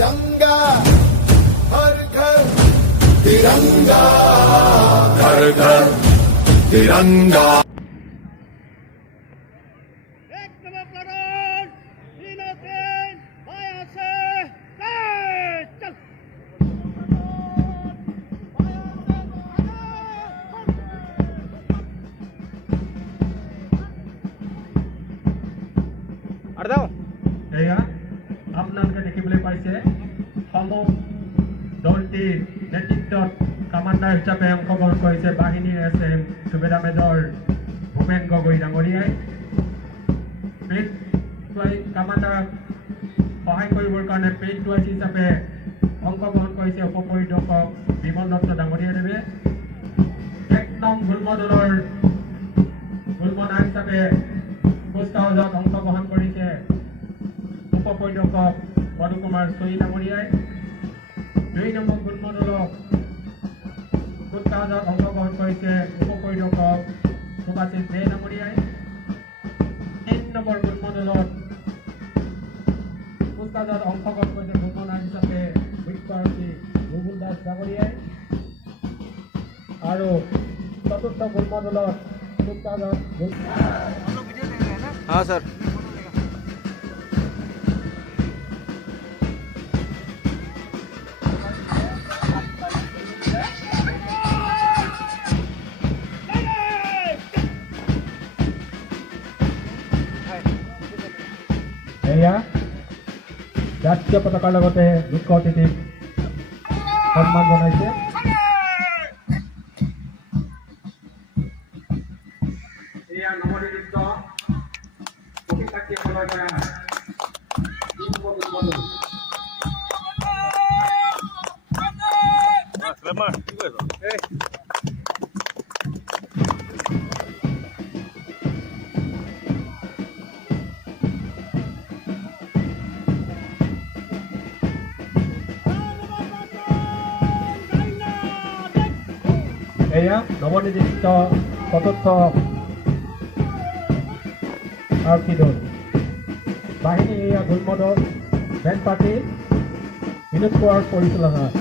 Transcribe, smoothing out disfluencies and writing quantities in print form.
तिरंगा हर घर तिरंगा घर घर तिरंगा এয়া আপোনালোকে দেখিবলৈ পাইছে সমূহ দলটিৰ নেতৃত্বত কামাণ্ডাৰ হিচাপে অংশগ্ৰহণ কৰিছে বাহিনীৰ SM সুবেদাৰ মেজৰ ভূপেন গগৈ ডাঙৰীয়াই কামাণ্ডাৰক সহায় কৰিবৰ কাৰণে পেইড টুৱাইচ হিচাপে অংশগ্ৰহণ কৰিছে উপপৰিদৰ্শক বিমল দত্ত ডাঙৰীয়াদেৱে 1 নং গুল্ম দলৰ গুল্মনা হিচাপে কুচকাৱাজত অংশগ্ৰহণ কৰিছে উপপৰিদৰ্শক মধু কুমাৰ চৈ ডাঙৰীয়াই 2 নম্বৰ গুল্ম দলক কুচকাৱাজত অংশগ্ৰহণ কৰিছে উপপৰিদৰ্শক সুভাষিষ দে ডাঙৰীয়াই 3 নম্বৰ গুল্ম দলত কুচকাৱাজত অংশগ্ৰহণ কৰিছে গুল্মনা হিচাপে বিদ্যাৰ্থী ৰুবুল দাস ডাঙৰীয়াই আৰু 4ৰ্থ গুল্ম দলত কুচকাৱাজত हाँ सर এয়া জাতীয় পতাকাৰ লগতে মুখ্য অতিথিক সন্মান জনাইছে এয়া নৱনিযুক্ত প্ৰশিক্ষাৰ্থীসকলৰ দ্বাৰা এয়া নৱনিযুক্ত 4ৰ্থ আৰক্ষী দল বাহিনী এয়া গুল্ম দল বেণ্ড পাৰ্টি বিনোদ কোঁৱৰ পৰিচালনাত